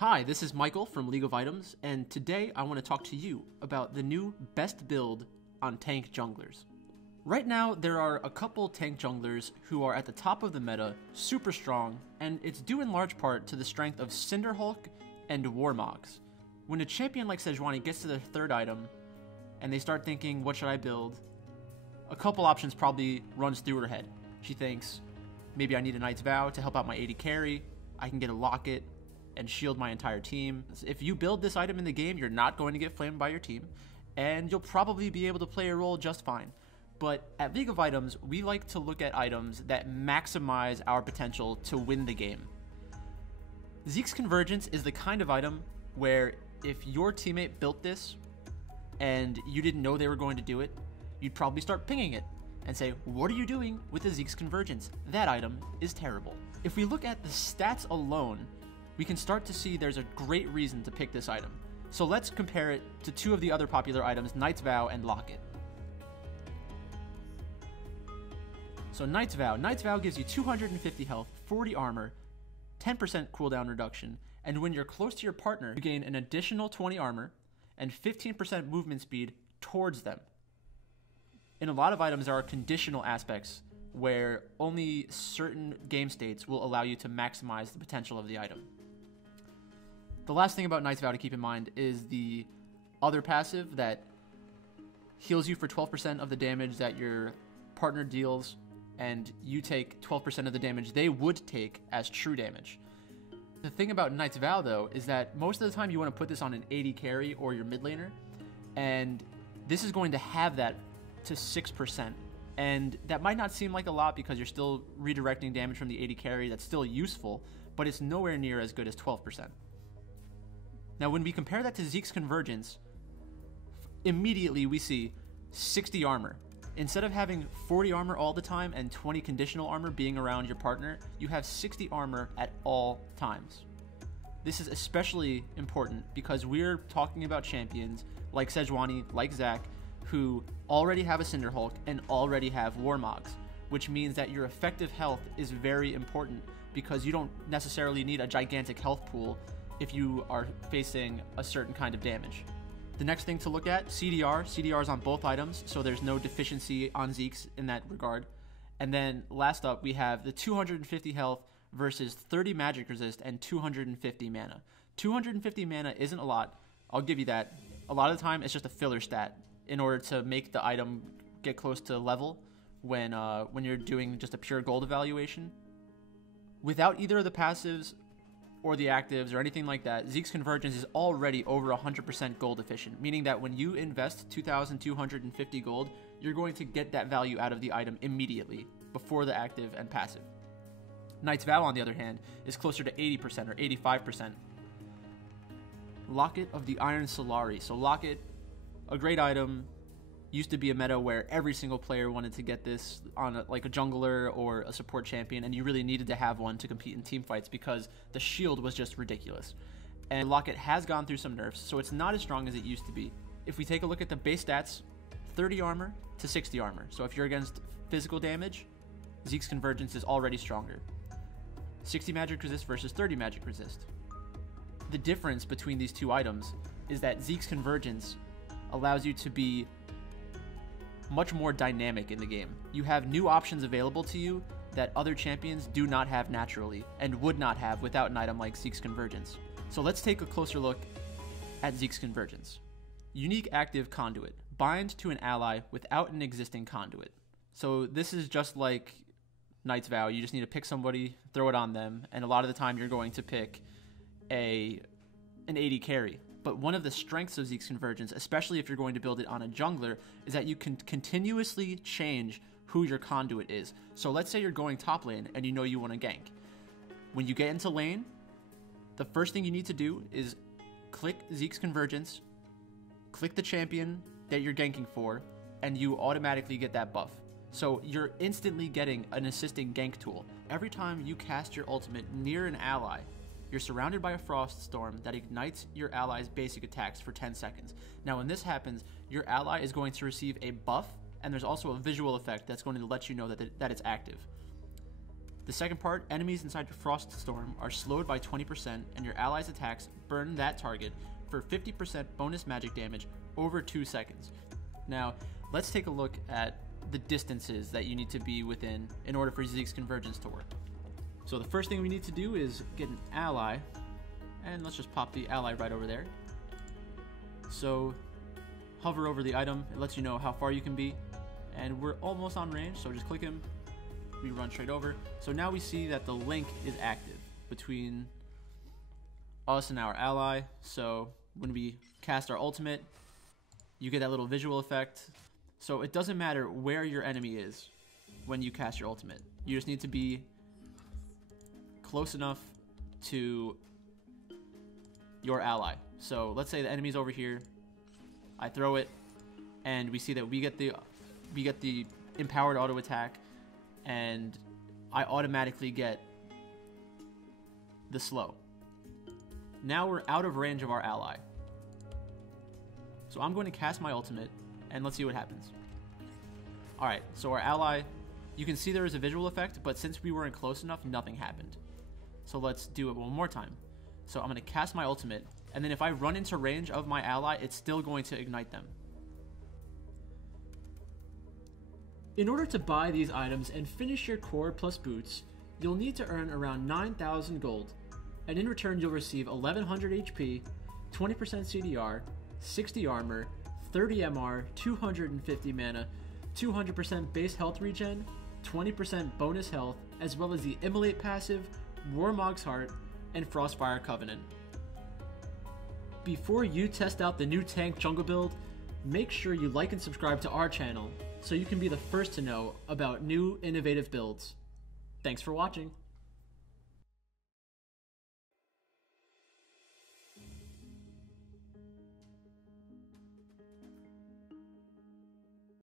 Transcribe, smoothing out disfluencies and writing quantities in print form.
Hi, this is Michael from League of Items, and today I want to talk to you about the new best build on tank junglers. Right now, there are a couple tank junglers who are at the top of the meta, super strong, and it's due in large part to the strength of Cinderhulk and Warmogs. When a champion like Sejuani gets to their third item, and they start thinking, what should I build? A couple options probably runs through her head. She thinks, maybe I need a Knight's Vow to help out my AD carry, I can get a Locket, and shield my entire team. If you build this item in the game, you're not going to get flamed by your team, and you'll probably be able to play a role just fine. But at League of Items, we like to look at items that maximize our potential to win the game. Zeke's Convergence is the kind of item where if your teammate built this and you didn't know they were going to do it, you'd probably start pinging it and say, what are you doing with the Zeke's Convergence? That item is terrible. If we look at the stats alone, we can start to see there's a great reason to pick this item. So let's compare it to two of the other popular items, Knight's Vow and Locket. So Knight's Vow. Knight's Vow gives you 250 health, 40 armor, 10% cooldown reduction, and when you're close to your partner, you gain an additional 20 armor and 15% movement speed towards them. In a lot of items, there are conditional aspects where only certain game states will allow you to maximize the potential of the item. The last thing about Knight's Vow to keep in mind is the other passive that heals you for 12% of the damage that your partner deals, and you take 12% of the damage they would take as true damage. The thing about Knight's Vow, though, is that most of the time you want to put this on an AD carry or your mid laner, and this is going to have that to 6%. And that might not seem like a lot because you're still redirecting damage from the AD carry. That's still useful, but it's nowhere near as good as 12%. Now, when we compare that to Zeke's Convergence, immediately we see 60 armor. Instead of having 40 armor all the time and 20 conditional armor being around your partner, you have 60 armor at all times. This is especially important because we're talking about champions like Sejuani, like Zac, who already have a Cinderhulk and already have Warmogs, which means that your effective health is very important because you don't necessarily need a gigantic health pool if you are facing a certain kind of damage. The next thing to look at, CDR. CDR is on both items, so there's no deficiency on Zeke's in that regard. And then last up, we have the 250 health versus 30 magic resist and 250 mana. 250 mana isn't a lot, I'll give you that. A lot of the time, it's just a filler stat in order to make the item get close to level when you're doing just a pure gold evaluation. Without either of the passives or the actives or anything like that, Zeke's Convergence is already over 100% gold efficient, meaning that when you invest 2,250 gold, you're going to get that value out of the item immediately before the active and passive. Knight's Vow, on the other hand, is closer to 80% or 85%. Locket of the Iron Solari. So Locket, a great item, used to be a meta where every single player wanted to get this on like a jungler or a support champion, and you really needed to have one to compete in team fights because the shield was just ridiculous. And Locket has gone through some nerfs, so it's not as strong as it used to be. If we take a look at the base stats, 30 armor to 60 armor. So if you're against physical damage, Zeke's Convergence is already stronger. 60 magic resist versus 30 magic resist. The difference between these two items is that Zeke's Convergence allows you to be much more dynamic in the game. You have new options available to you that other champions do not have naturally and would not have without an item like Zeke's Convergence. So let's take a closer look at Zeke's Convergence. Unique active conduit. Bind to an ally without an existing conduit. So this is just like Knight's Vow. You just need to pick somebody, throw it on them, and a lot of the time you're going to pick an AD carry. But one of the strengths of Zeke's Convergence, especially if you're going to build it on a jungler, is that you can continuously change who your conduit is. So let's say you're going top lane and you know you want to gank. When you get into lane, the first thing you need to do is click Zeke's Convergence, click the champion that you're ganking for, and you automatically get that buff. So you're instantly getting an assisting gank tool. Every time you cast your ultimate near an ally, you're surrounded by a frost storm that ignites your ally's basic attacks for 10 seconds. Now, when this happens, your ally is going to receive a buff, and there's also a visual effect that's going to let you know that it's active. The second part, enemies inside your Frost Storm are slowed by 20% and your allies' attacks burn that target for 50% bonus magic damage over 2 seconds. Now, let's take a look at the distances that you need to be within in order for Zeke's Convergence to work. So the first thing we need to do is get an ally, and let's just pop the ally right over there. So hover over the item, it lets you know how far you can be, and we're almost on range, so just click him. We run straight over. So now we see that the link is active between us and our ally. So when we cast our ultimate, you get that little visual effect. So it doesn't matter where your enemy is when you cast your ultimate. You just need to be close enough to your ally. So let's say the enemy's over here. I throw it, and we see that we get the empowered auto attack, and I automatically get the slow. Now we're out of range of our ally. So I'm going to cast my ultimate, and let's see what happens. Alright, so our ally, you can see there is a visual effect, but since we weren't close enough, nothing happened. So let's do it one more time. So I'm going to cast my ultimate, and then if I run into range of my ally, it's still going to ignite them. In order to buy these items and finish your core plus boots, you'll need to earn around 9,000 gold, and in return you'll receive 1100 HP, 20% CDR, 60 armor, 30 MR, 250 mana, 200% base health regen, 20% bonus health, as well as the Immolate passive, Warmog's Heart, and Frostfire Covenant. Before you test out the new tank jungle build, make sure you like and subscribe to our channel so you can be the first to know about new innovative builds. Thanks for watching.